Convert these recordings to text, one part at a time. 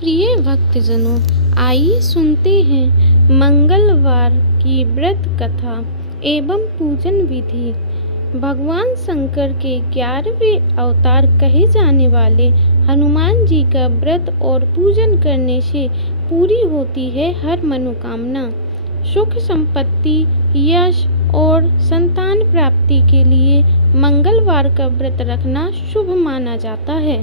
प्रिय भक्तजनों, आइए सुनते हैं मंगलवार की व्रत कथा एवं पूजन विधि। भगवान शंकर के 11वें अवतार कहे जाने वाले हनुमान जी का व्रत और पूजन करने से पूरी होती है हर मनोकामना। सुख संपत्ति, यश और संतान प्राप्ति के लिए मंगलवार का व्रत रखना शुभ माना जाता है।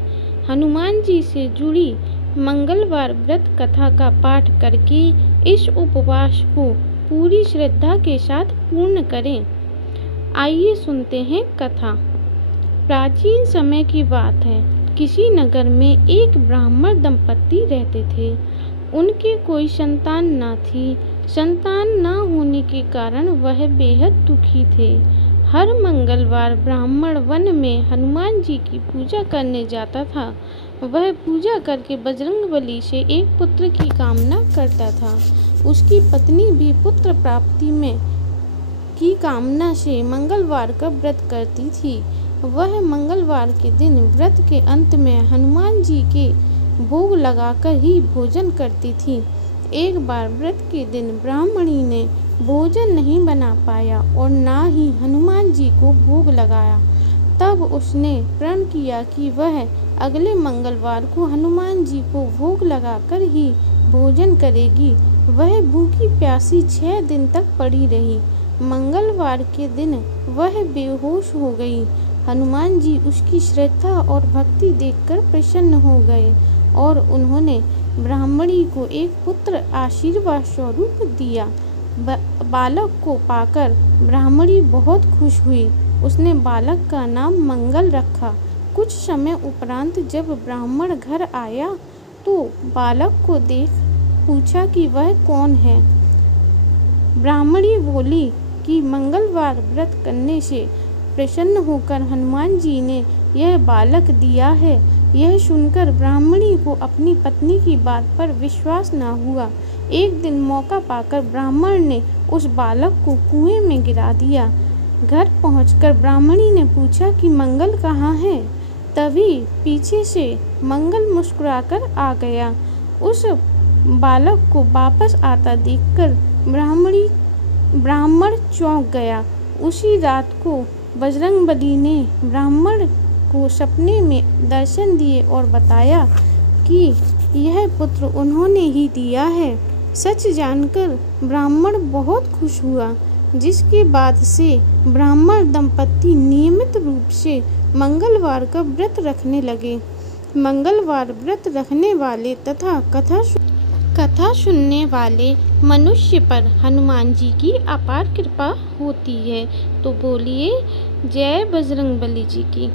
हनुमान जी से जुड़ी मंगलवार व्रत कथा का पाठ करके इस उपवास को पूरी श्रद्धा के साथ पूर्ण करें। आइए सुनते हैं कथा। प्राचीन समय की बात है। किसी नगर में एक ब्राह्मण दंपत्ति रहते थे। उनके कोई संतान न थी। संतान न होने के कारण वह बेहद दुखी थे। हर मंगलवार ब्राह्मण वन में हनुमान जी की पूजा करने जाता था। वह पूजा करके बजरंगबली से एक पुत्र की कामना करता था। उसकी पत्नी भी पुत्र प्राप्ति में की कामना से मंगलवार का व्रत करती थी। वह मंगलवार के दिन व्रत के अंत में हनुमान जी के भोग लगाकर ही भोजन करती थी। एक बार व्रत के दिन ब्राह्मणी ने भोजन नहीं बना पाया और ना ही हनुमान जी को भोग लगाया। तब उसने प्रण किया कि वह अगले मंगलवार को हनुमान जी को भोग लगाकर ही भोजन करेगी। वह भूखी प्यासी 6 दिन तक पड़ी रही। मंगलवार के दिन वह बेहोश हो गई। हनुमान जी उसकी श्रद्धा और भक्ति देखकर प्रसन्न हो गए और उन्होंने ब्राह्मणी को एक पुत्र आशीर्वाद स्वरूप दिया। बालक को पाकर ब्राह्मणी बहुत खुश हुई। उसने बालक का नाम मंगल रखा। कुछ समय उपरांत जब ब्राह्मण घर आया तो बालक को देख पूछा कि वह कौन है। ब्राह्मणी बोली कि मंगलवार व्रत करने से प्रसन्न होकर हनुमान जी ने यह बालक दिया है। यह सुनकर ब्राह्मणी को अपनी पत्नी की बात पर विश्वास न हुआ। एक दिन मौका पाकर ब्राह्मण ने उस बालक को कुएं में गिरा दिया। घर पहुंचकर ब्राह्मणी ने पूछा कि मंगल कहाँ है। तभी पीछे से मंगल मुस्कुराकर आ गया। उस बालक को वापस आता देखकर ब्राह्मण चौंक गया। उसी रात को बजरंगबली ने ब्राह्मण को सपने में दर्शन दिए और बताया कि यह पुत्र उन्होंने ही दिया है। सच जानकर ब्राह्मण बहुत खुश हुआ, जिसके बाद से ब्राह्मण दंपत्ति नियमित रूप से मंगलवार का व्रत रखने लगे। मंगलवार व्रत रखने वाले तथा कथा सुनने वाले मनुष्य पर हनुमान जी की अपार कृपा होती है। तो बोलिए जय बजरंगबली जी की।